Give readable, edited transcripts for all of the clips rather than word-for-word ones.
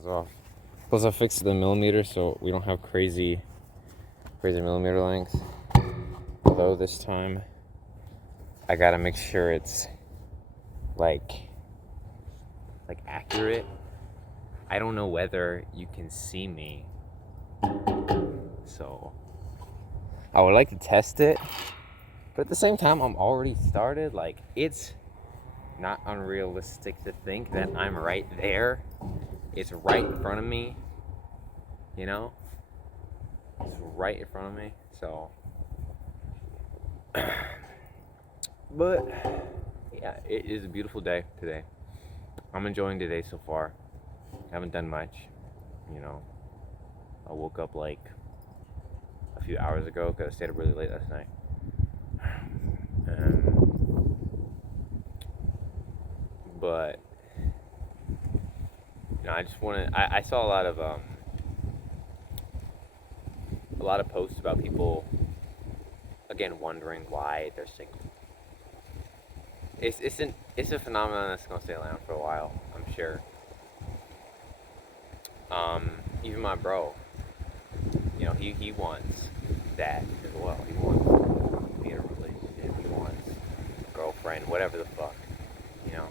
hands off. Plus I fixed the millimeter so we don't have crazy millimeter length. Although this time I gotta make sure it's like accurate. I don't know whether you can see me, so I would like to test it, but at the same time I'm already started. Like, it's not unrealistic to think that I'm right there. It's right in front of me, you know? It's right in front of me, so but yeah, it is a beautiful day today. I'm enjoying today so far. Haven't done much, you know. I woke up like a few hours ago because I stayed up really late last night. But you know, I just want to. I saw a lot of posts about people again wondering why they're single. It's a phenomenon that's gonna stay around for a while, I'm sure. Even my bro, you know, he wants that as well. He wants to be in a relationship. He wants a girlfriend, whatever the fuck, you know.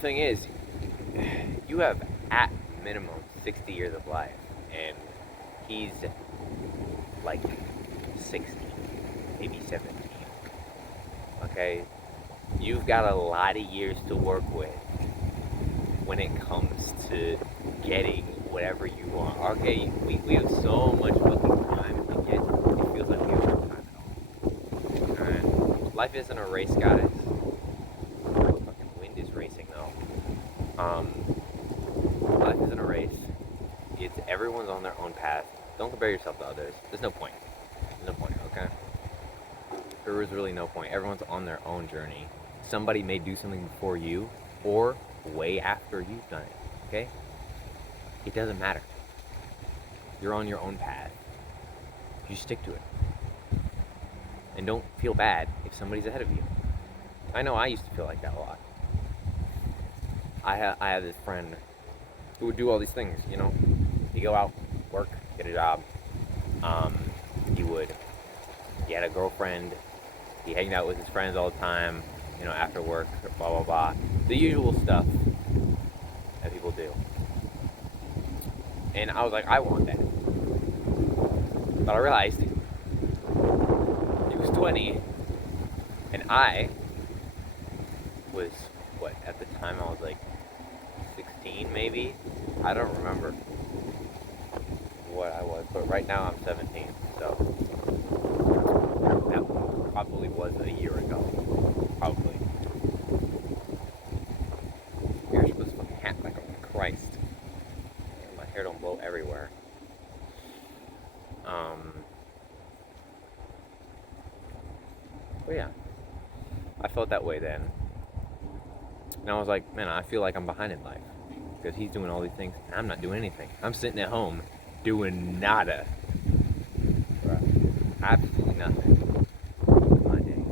Thing is, you have at minimum 60 years of life, and he's like 16, maybe 17. Okay, you've got a lot of years to work with when it comes to getting whatever you want. Okay, we have so much fucking time to get. It feels like we have no time at all. Alright, life isn't a race, guys. Fucking wind is racing though. Life isn't a race. It's everyone's on their own path. Don't compare yourself to others. There's no point. There's no point, okay? There is really no point. Everyone's on their own journey. Somebody may do something before you or way after you've done it, okay? It doesn't matter. You're on your own path. You stick to it. And don't feel bad if somebody's ahead of you. I know I used to feel like that a lot. I had this friend who would do all these things, you know? He'd go out, work, get a job. He had a girlfriend. He hanged out with his friends all the time, you know, after work, blah, blah, blah. The usual stuff that people do. And I was like, I want that. But I realized he was 20, and I was, at the time I was like 16 maybe? I don't remember what I was, but right now I'm 17, so that probably was a year ago. Probably. You're supposed to fucking hat like a Christ. And my hair don't blow everywhere. But yeah, I felt that way then. And I was like, man, I feel like I'm behind in life. Because he's doing all these things, and I'm not doing anything. I'm sitting at home doing nada. Absolutely nothing with my day.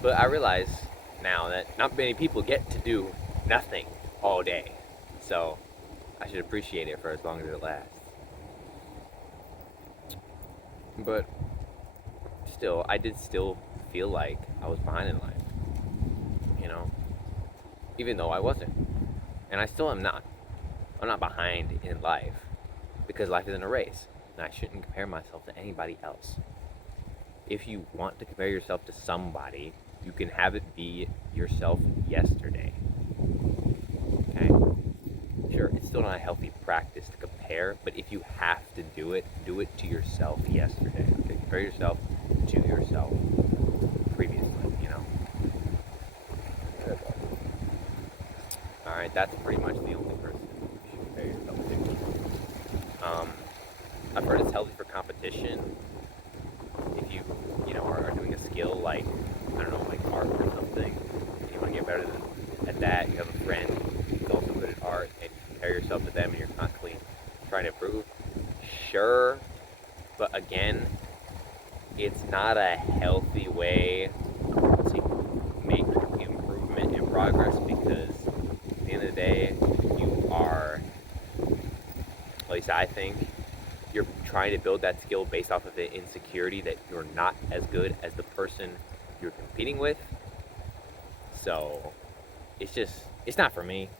But I realize now that not many people get to do nothing all day. So I should appreciate it for as long as it lasts. But still, I did still feel like I was behind in life. You know? Even though I wasn't. And I still am not. I'm not behind in life. Because life isn't a race. And I shouldn't compare myself to anybody else. If you want to compare yourself to somebody, you can have it be yourself yesterday. Okay? Sure, it's still not a healthy practice to compare, but if you have to do it to yourself yesterday. Okay? Compare yourself to yourself previously, you know? Alright, that's pretty much the only person you should compare yourself to. I've heard it's healthy for competition. If you know, are doing a skill like, I don't know, like art or something, and you want to get better at that, you have a friend who's also good at art, and you compare yourself to them and you're constantly trying to improve. Sure, but again, it's not a healthy way to make improvement and progress, because day, you are, at least I think, you're trying to build that skill based off of the insecurity that you're not as good as the person you're competing with. So it's not for me.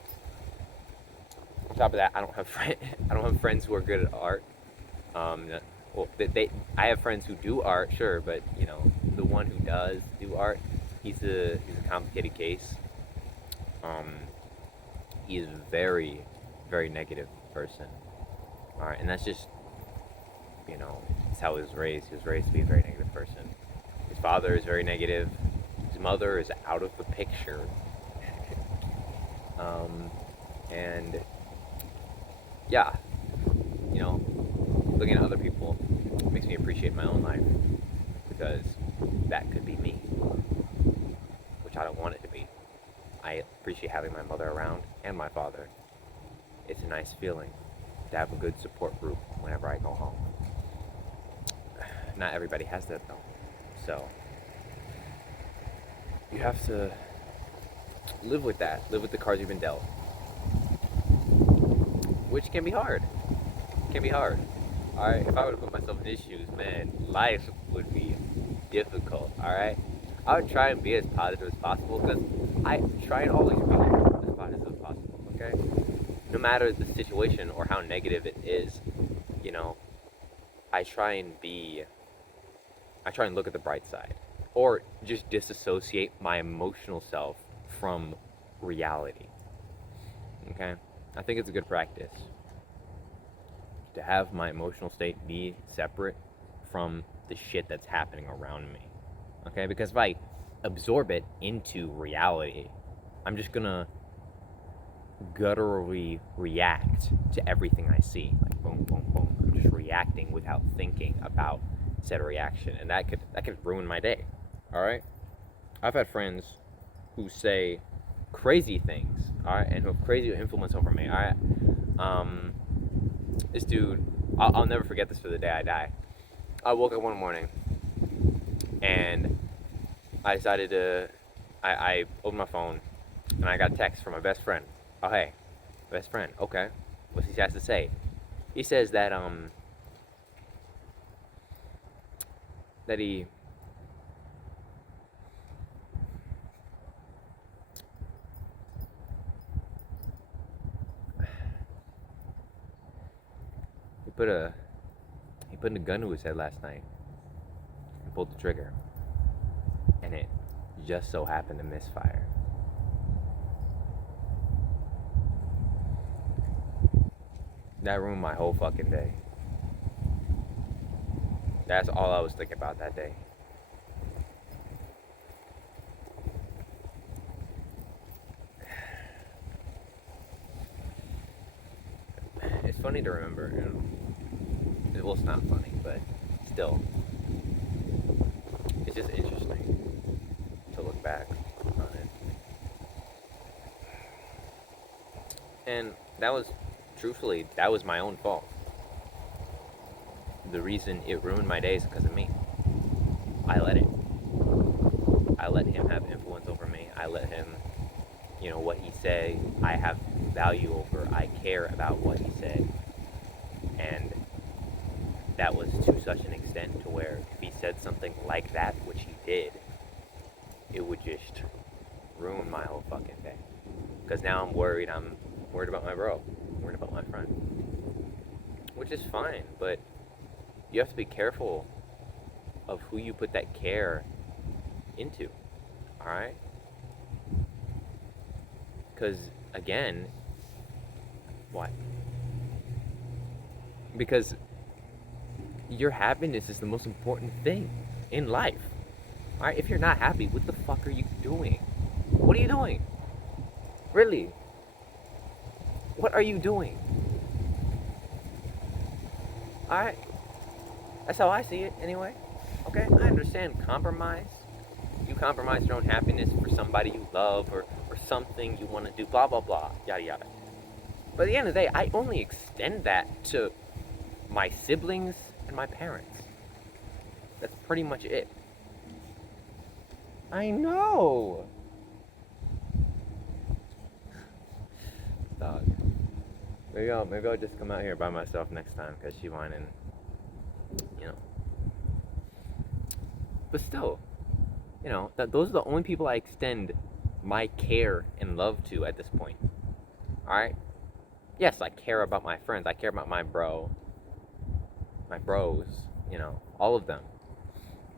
On top of that, I don't have I don't have friends who are good at art. Well, I have friends who do art, sure, but the one who does do art, he's a complicated case. He is a very, very negative person. All right, and that's just it's how he was raised. He was raised to be a very negative person. His father is very negative. His mother is out of the picture. And yeah, looking at other people makes me appreciate my own life, because that could be me, which I don't want it to be. I appreciate having my mother around and my father. It's a nice feeling to have a good support group whenever I go home. Not everybody has that though, so you have to live with that. Live with the cards you've been dealt, which can be hard. Alright, if I were to put myself in his shoes, man, life would be difficult. Alright, I would try and be as positive as possible, because I try and always be as positive as possible. Okay, no matter the situation or how negative it is, I try and look at the bright side, or just disassociate my emotional self from reality. Okay, I think it's a good practice to have my emotional state be separate from the shit that's happening around me. Okay, because if I absorb it into reality, I'm just gonna gutturally react to everything I see. Like boom, boom, boom. I'm just reacting without thinking about said reaction, and that could ruin my day. All right, I've had friends who say crazy things, all right, and who have crazy influence over me. All right, this dude, I'll never forget this for the day I die. I woke up one morning and I decided I opened my phone and I got a text from my best friend. Oh, hey, best friend, okay. What's he has to say? He says that he put a gun to his head last night and pulled the trigger, and it just so happened to misfire. That ruined my whole fucking day. That's all I was thinking about that day. It's funny to remember, well, it's not funny, but still, it's just interesting to look back on it. And that was, truthfully, that was my own fault. The reason it ruined my day is because of me. I let him have influence over me. I let him, what he said, I have value over. I care about what he said. And that was to such an extent to where if he said something like that, which he did, it would just ruin my whole fucking day. Because now I'm worried about my bro. I'm worried about my friend. Which is fine, but you have to be careful of who you put that care into. Alright? Because, again, what? Because your happiness is the most important thing in life. Alright? If you're not happy, what the fuck are you doing? What are you doing? Really? What are you doing? Alright? That's how I see it, anyway. Okay? I understand compromise. You compromise your own happiness for somebody you love, or something you want to do, blah, blah, blah, yada, yada. But at the end of the day, I only extend that to my siblings and my parents. That's pretty much it. I know. Maybe I'll just come out here by myself next time because she whining, you know. But still, those are the only people I extend my care and love to at this point. All right. Yes, I care about my friends. I care about my bros, all of them.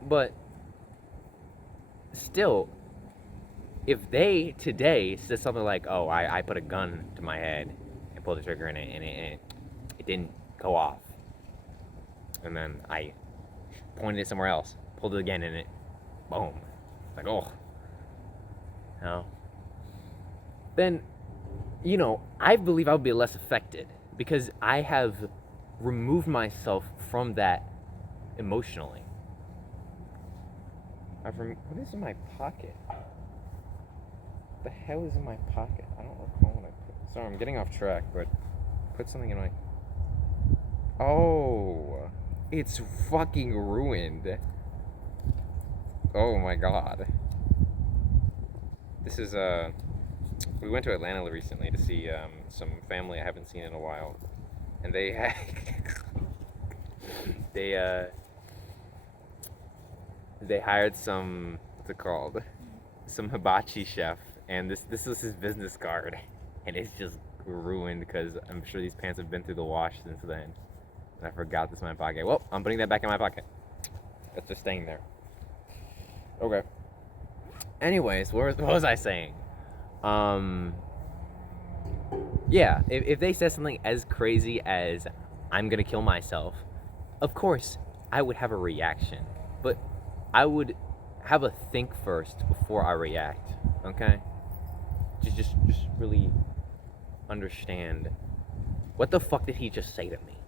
But still, if they today said something like, "Oh, I put a gun to my head and pulled the trigger and it didn't go off," and then I pointed it somewhere else, pulled it again, and it, boom, like, oh, then, I believe I would be less affected because I have removed myself from that emotionally. What is in my pocket? What the hell is in my pocket? I don't recall what I put. Sorry, I'm getting off track, but put something in my. Oh, it's fucking ruined. Oh my god. This is we went to Atlanta recently to see some family I haven't seen in a while, and they had they hired some, what's it called, some hibachi chef, and this was his business card, and it's just ruined because I'm sure these pants have been through the wash since then, and I forgot this in my pocket. Well, I'm putting that back in my pocket. That's just staying there. Okay. Anyways, what was I saying? Yeah, if they said something as crazy as "I'm gonna kill myself," of course I would have a reaction, but I would have a think first before I react. Okay, just really understand what the fuck did he just say to me?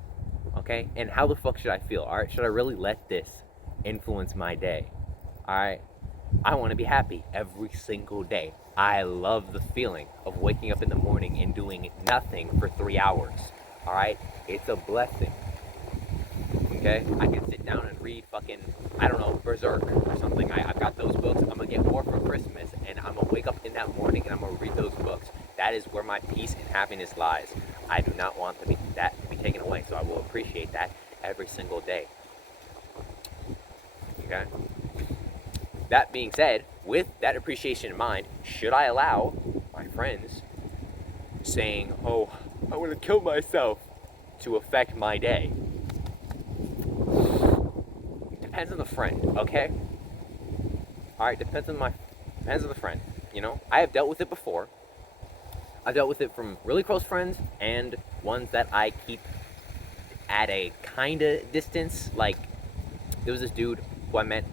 Okay, and how the fuck should I feel? All right, should I really let this influence my day? All right, I want to be happy every single day. I love the feeling of waking up in the morning and doing nothing for 3 hours. All right, it's a blessing. Okay, I can sit down and read fucking, I don't know, Berserk or something. I've got those books. I'm gonna get more for Christmas, and I'm gonna wake up in that morning and I'm gonna read those books. That is where my peace and happiness lies. I do not want that to be taken away, so I will appreciate that every single day. Okay. That being said, with that appreciation in mind, should I allow my friends saying, "Oh, I want to kill myself," to affect my day? Depends on the friend, okay? All right, depends on the friend. I have dealt with it before. I've dealt with it from really close friends and ones that I keep at a kind of distance. Like, there was this dude who I met.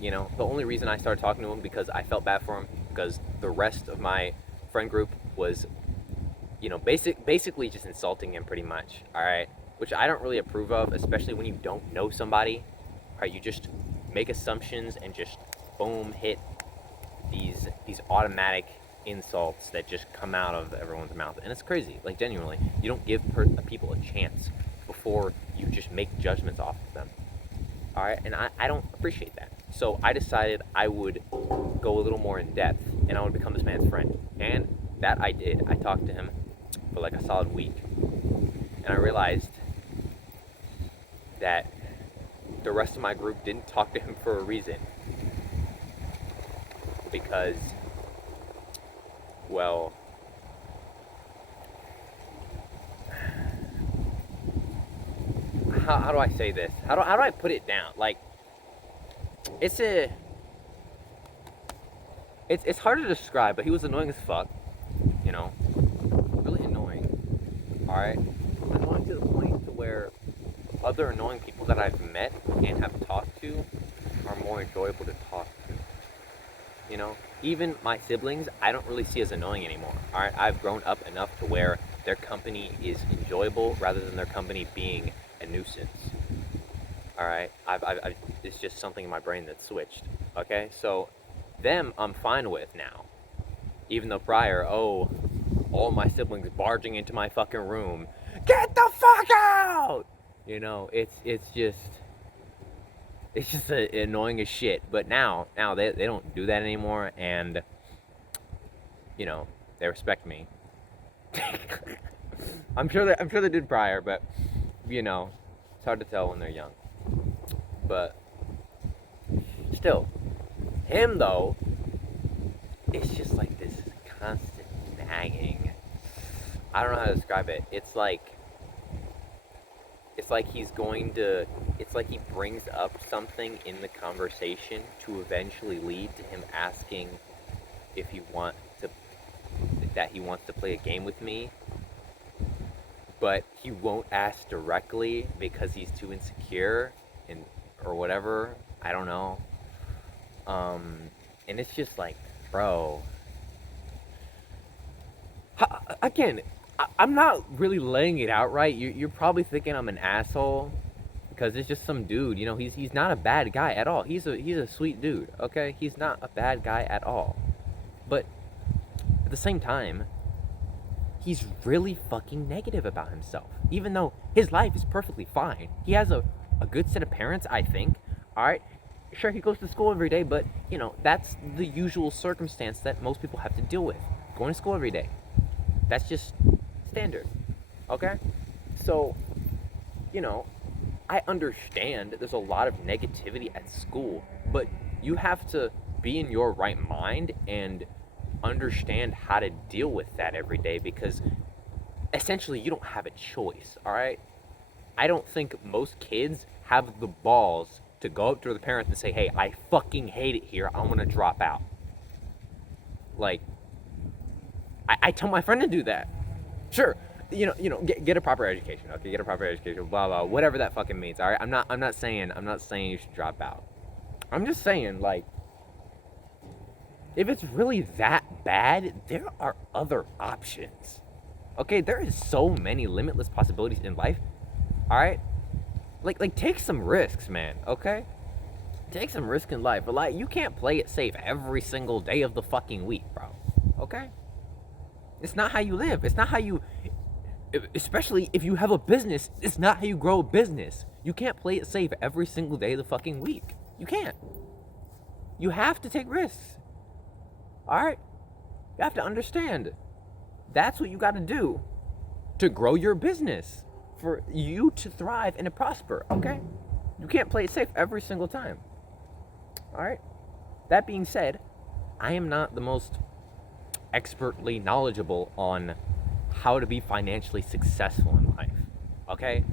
The only reason I started talking to him because I felt bad for him, because the rest of my friend group was, basically just insulting him pretty much. All right, which I don't really approve of, especially when you don't know somebody. All right, you just make assumptions and just boom hit these automatic insults that just come out of everyone's mouth, and it's crazy. Like, genuinely, you don't give people a chance before you just make judgments off of them. All right, and I don't appreciate that. So I decided I would go a little more in depth, and I would become this man's friend. And that I did. I talked to him for like a solid week, and I realized that the rest of my group didn't talk to him for a reason. Because, well, how do I say this? How do I put it down? Like, it's hard to describe, but he was annoying as fuck, really annoying. All right, annoying to the point to where other annoying people that I've met and have talked to are more enjoyable to talk to. Even my siblings, I don't really see as annoying anymore. All right, I've grown up enough to where their company is enjoyable rather than their company being a nuisance. All right, it's just something in my brain that switched. Okay, so them I'm fine with now, even though prior, all my siblings barging into my fucking room, get the fuck out. It's just annoying as shit. But now they don't do that anymore, and they respect me. I'm sure they did prior, but you know, it's hard to tell when they're young. But still, him though, it's just like this constant nagging. I don't know how to describe it. It's like he's going to. It's like he brings up something in the conversation to eventually lead to him asking if he wants to play a game with me, but he won't ask directly because he's too insecure and or whatever. I don't know. And it's just like, bro. Again, I'm not really laying it out right. You're probably thinking I'm an asshole because it's just some dude. You know, he's not a bad guy at all. He's a sweet dude. Okay, he's not a bad guy at all. But at the same time, he's really fucking negative about himself. Even though his life is perfectly fine. He has a good set of parents, I think. Alright? Sure, he goes to school every day, but, you know, that's the usual circumstance that most people have to deal with. Going to school every day. That's just standard. Okay? So, you know, I understand there's a lot of negativity at school, but you have to be in your right mind and understand how to deal with that every day, because essentially you don't have a choice. All right, I don't think most kids have the balls to go up to the parents and say, hey, I fucking hate it here, I'm gonna drop out. Like, I tell my friend to do that. Sure, get a proper education. Okay, get a proper education, blah blah, whatever that fucking means. All right, I'm not saying you should drop out. I'm just saying, like, if it's really that bad, there are other options. Okay, there is so many limitless possibilities in life. All right, like take some risks, man. Okay, take some risk in life, but like, you can't play it safe every single day of the fucking week, bro. Okay, it's not how you live. It's not how you, especially if you have a business. It's not how you grow a business. You can't play it safe every single day of the fucking week. You can't. You have to take risks. All right, you have to understand. That's what you got to do to grow your business, for you to thrive and to prosper. Okay, you can't play it safe every single time. All right. That being said, I am not the most expertly knowledgeable on how to be financially successful in life. Okay,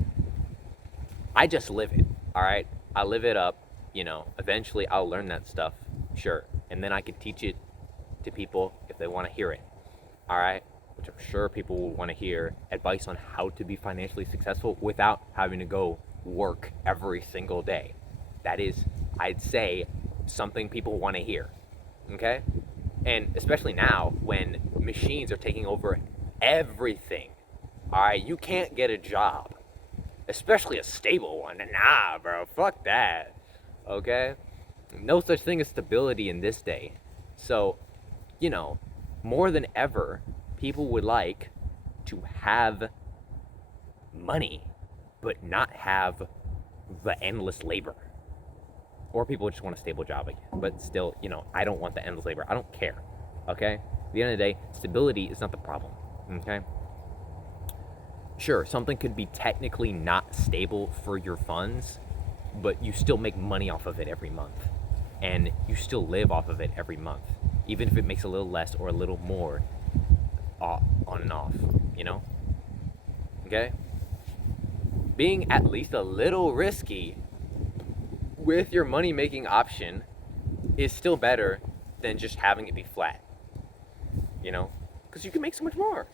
I just live it. All right, I live it up. You know, eventually I'll learn that stuff, sure, and then I can teach it to people if they want to hear it. All right, which I'm sure people will want to hear advice on how to be financially successful without having to go work every single day. That is, I'd say, something people want to hear. Okay, and especially now when machines are taking over everything. All right, you can't get a job, especially a stable one. Nah, bro, fuck that. Okay, no such thing as stability in this day. So, you know, more than ever, people would like to have money, but not have the endless labor. Or people just want a stable job again. But still, you know, I don't want the endless labor. I don't care. Okay? At the end of the day, stability is not the problem. Okay? Sure, something could be technically not stable for your funds, but you still make money off of it every month. And you still live off of it every month, even if it makes a little less or a little more on and off, you know? Okay? Being at least a little risky with your money making option is still better than just having it be flat, you know? Because you can make so much more.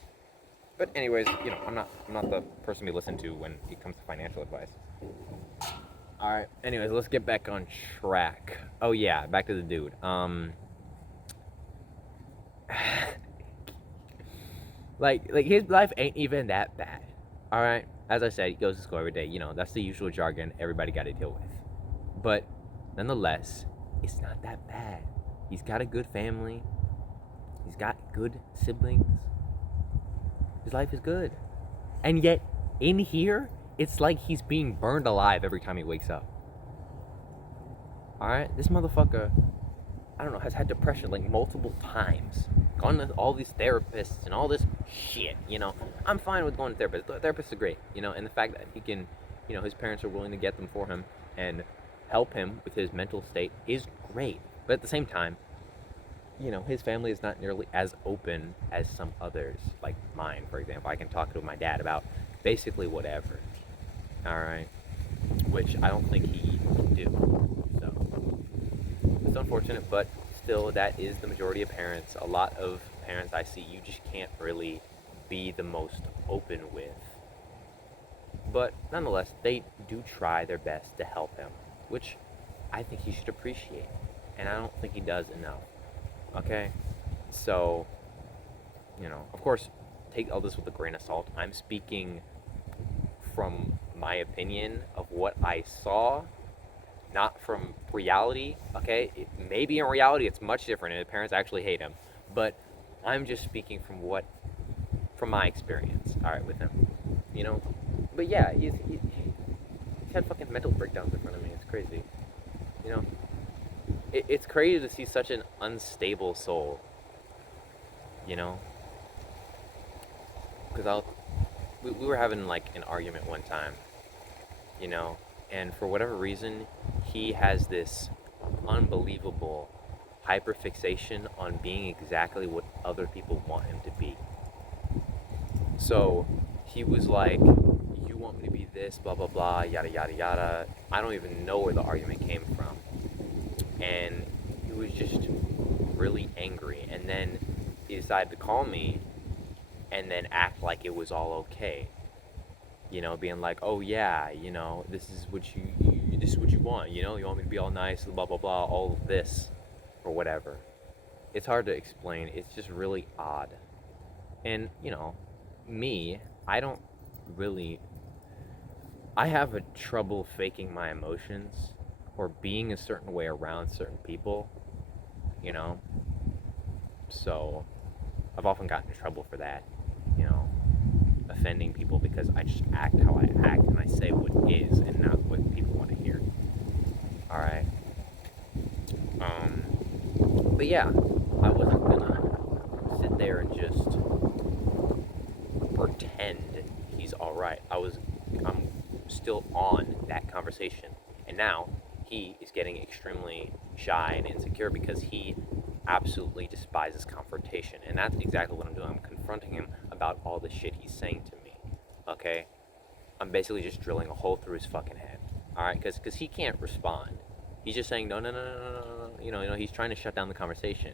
But anyways, you know, I'm not the person we listen to when it comes to financial advice. Alright, anyways, let's get back on track. Oh yeah, back to the dude. Like his life ain't even that bad. Alright? As I said, he goes to school every day. You know, that's the usual jargon everybody got to deal with. But nonetheless, it's not that bad. He's got a good family. He's got good siblings. His life is good. And yet, in here, it's like he's being burned alive every time he wakes up. Alright? This motherfucker, I don't know, has had depression like multiple times. gone to all these therapists and all this shit, you know. I'm fine with going to therapists. Therapists are great, you know, and the fact that he can, you know, his parents are willing to get them for him and help him with his mental state is great. But at the same time, you know, his family is not nearly as open as some others, like mine, for example. I can talk to my dad about basically whatever, all right, which I don't think he can do. So it's unfortunate, but still, that is the majority of parents. A lot of parents I see, you just can't really be the most open with. But nonetheless, they do try their best to help him, which I think he should appreciate. And I don't think he does enough. Okay? So, you know, of course, take all this with a grain of salt. I'm speaking from my opinion of what I saw, not from reality. Okay? Maybe in reality it's much different and the parents actually hate him. But I'm just speaking from my experience, all right, with him. You know? But yeah, he's had fucking mental breakdowns in front of me. It's crazy. You know? It's crazy to see such an unstable soul, you know? Because we were having like an argument one time, you know? And for whatever reason, he has this unbelievable hyperfixation on being exactly what other people want him to be. So he was like, you want me to be this, blah, blah, blah, yada, yada, yada. I don't even know where the argument came from. And he was just really angry. And then he decided to call me and then act like it was all okay. You know, being like, oh yeah, you know, this is what you want, you know, you want me to be all nice, blah, blah, blah, all of this, or whatever. It's hard to explain. It's just really odd. And, you know, me, I have a trouble faking my emotions or being a certain way around certain people, you know? So, I've often gotten in trouble for that, you know, offending people because I just act how I act and I say what is and not what people want to hear. Alright? But yeah, I wasn't gonna sit there and just pretend he's alright. I'm still on that conversation. And now he is getting extremely shy and insecure because he absolutely despises confrontation. And that's exactly what I'm doing. I'm confronting him about all the shit he's saying to me. Okay? I'm basically just drilling a hole through his fucking head. Alright? Because he can't respond. He's just saying, no. You know, he's trying to shut down the conversation.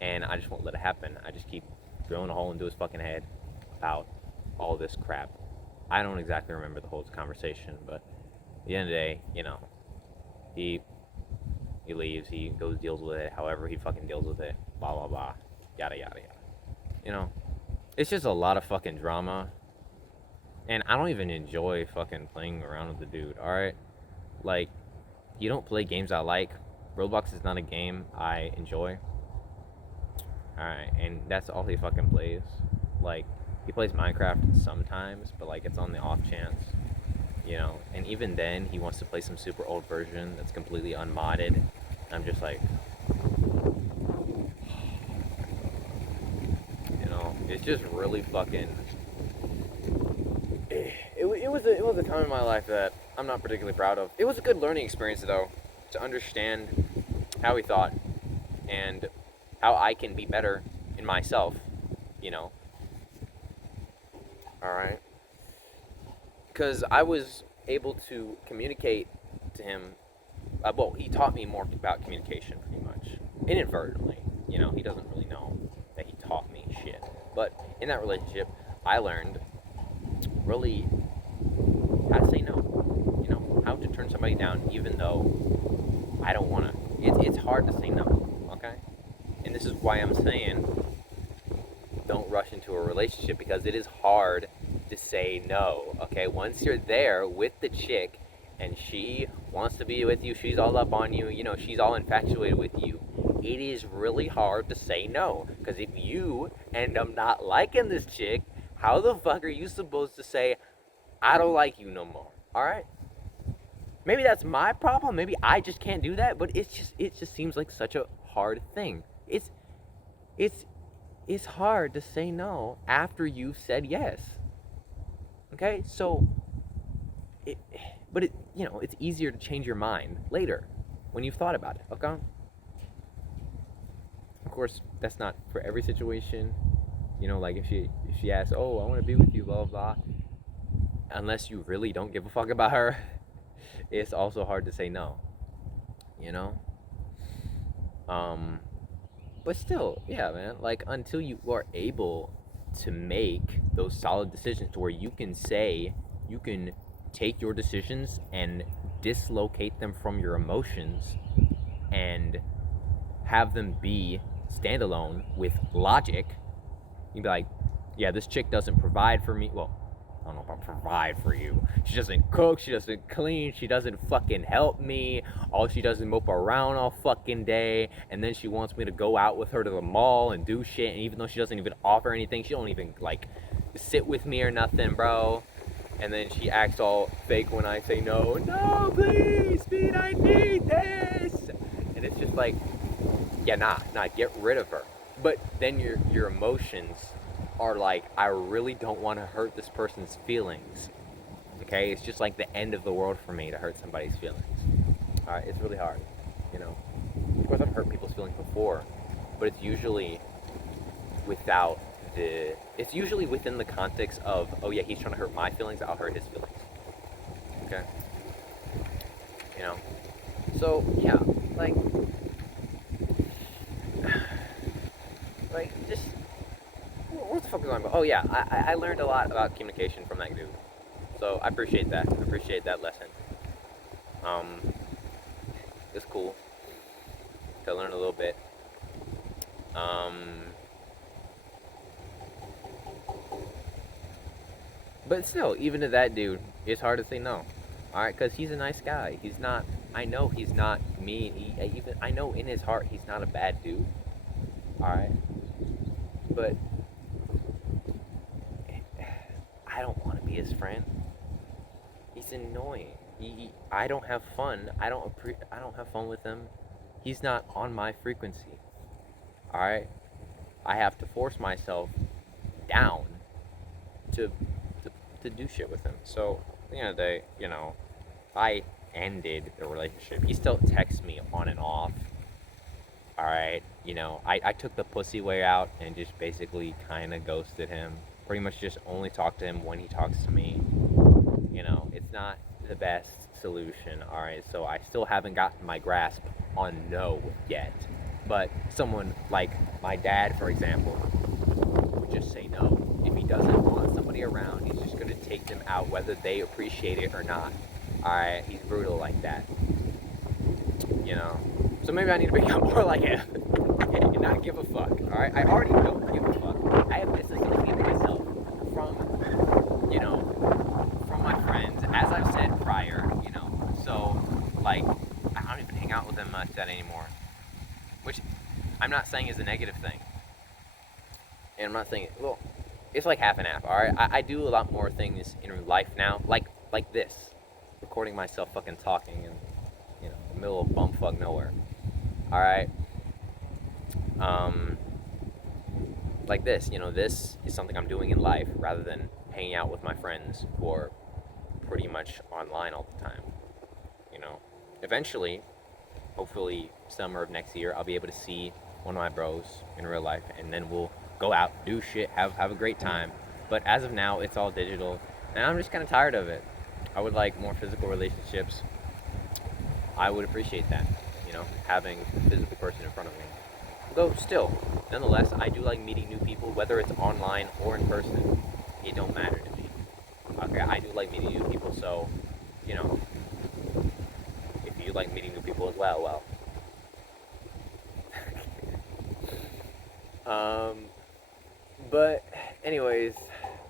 And I just won't let it happen. I just keep drilling a hole into his fucking head about all this crap. I don't exactly remember the whole conversation, but at the end of the day, you know, he leaves, he goes deals with it, however he fucking deals with it, blah, blah, blah, yada, yada, yada. You know, it's just a lot of fucking drama, and I don't even enjoy fucking playing around with the dude, alright? Like, you don't play games I like. Roblox is not a game I enjoy. Alright, and that's all he fucking plays. Like, he plays Minecraft sometimes, but like it's on the off chance, you know. And even then, he wants to play some super old version that's completely unmodded. And I'm just like, you know, it's just really fucking. It was a time in my life that I'm not particularly proud of. It was a good learning experience though, to understand how he thought and how I can be better in myself, you know. Alright? Because I was able to communicate to him. Well, he taught me more about communication, pretty much. Inadvertently. You know, he doesn't really know that he taught me shit. But in that relationship, I learned really how to say no. You know, how to turn somebody down even though I don't want to. It's hard to say no, okay? And this is why I'm saying don't rush into a relationship, because it is hard to say no, okay? Once you're there with the chick and she wants to be with you, she's all up on you, you know, she's all infatuated with you, it is really hard to say no. Because if you end up not liking this chick, how the fuck are you supposed to say, I don't like you no more, alright? Maybe that's my problem, maybe I just can't do that, but it just seems like such a hard thing. It's it's hard to say no after you've said yes. Okay? So, it, but it's easier to change your mind later when you've thought about it, okay? Of course, that's not for every situation. Like if she asks, "Oh, I want to be with you," blah blah blah. Unless you really don't give a fuck about her, it's also hard to say no. You know. But still, yeah, man. Like until you are able to make those solid decisions to where you can take your decisions and dislocate them from your emotions and have them be standalone with logic. You'd be like, yeah, this chick doesn't provide for me. Well, I don't know about provide for you. She doesn't cook, she doesn't clean, she doesn't fucking help me. All she does is mope around all fucking day, and then she wants me to go out with her to the mall and do shit, and even though she doesn't even offer anything, she don't even, like, sit with me or nothing, bro. And then she acts all fake when I say no. No, please, Speed, I need this. And it's just like, yeah, nah, get rid of her. But then your emotions are like, I really don't want to hurt this person's feelings. Okay, it's just like the end of the world for me to hurt somebody's feelings. All right, it's really hard, Of course, I've hurt people's feelings before, but it's usually it's usually within the context of, oh yeah, he's trying to hurt my feelings, I'll hurt his feelings. Okay, So yeah, just what the fuck is going on? Oh yeah, I learned a lot about communication from that dude. So I appreciate that. I appreciate that lesson. It's cool to learn a little bit. But still, even to that dude, it's hard to say no. All right, because he's a nice guy. He's not. I know he's not mean. I know in his heart he's not a bad dude. All right, but I don't want to be his friend. He's annoying. I don't have fun. I don't have fun with him. He's not on my frequency. All right, I have to force myself down to do shit with him. So at the end of the day, I ended the relationship. He still texts me on and off. All right, I took the pussy way out and just basically kind of ghosted him. Pretty much just only talk to him when he talks to me. It's not the best solution. All right, so I still haven't gotten my grasp on no yet. But someone like my dad, for example, would just say no. If he doesn't want somebody around, he's just going to take them out whether they appreciate it or not. Alright, he's brutal like that. So maybe I need to become more like him and not give a fuck. Alright, I already don't give a fuck. I have disassociated myself from my friends, as I've said prior, So, I don't even hang out with them much that anymore. Which I'm not saying is a negative thing. And I'm not saying, well, it's like half and half, alright? I do a lot more things in life now, like this. Recording myself fucking talking in, the middle of bumfuck nowhere. Alright? Like this, this is something I'm doing in life rather than hanging out with my friends who are pretty much online all the time. Eventually, hopefully summer of next year, I'll be able to see one of my bros in real life, and then we'll go out, do shit, have a great time. But as of now, it's all digital, and I'm just kind of tired of it. I would like more physical relationships. I would appreciate that, having a physical person in front of me. Though still, nonetheless, I do like meeting new people, whether it's online or in person. It don't matter to me. Okay, I do like meeting new people, so, if you like meeting new people as well. But anyways,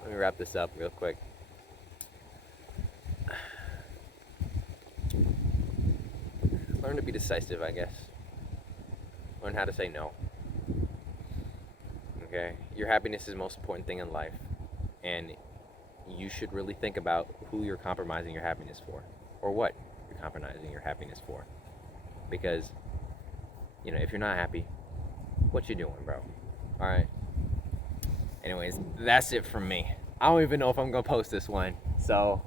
let me wrap this up real quick. Learn to be decisive, I guess. Learn how to say no. Okay? Your happiness is the most important thing in life. And you should really think about who you're compromising your happiness for. Or what you're compromising your happiness for. Because, if you're not happy, what you doing, bro? Alright? Anyways, that's it from me. I don't even know if I'm gonna post this one, so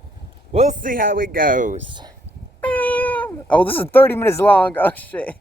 we'll see how it goes. Oh, this is 30 minutes long. Oh shit.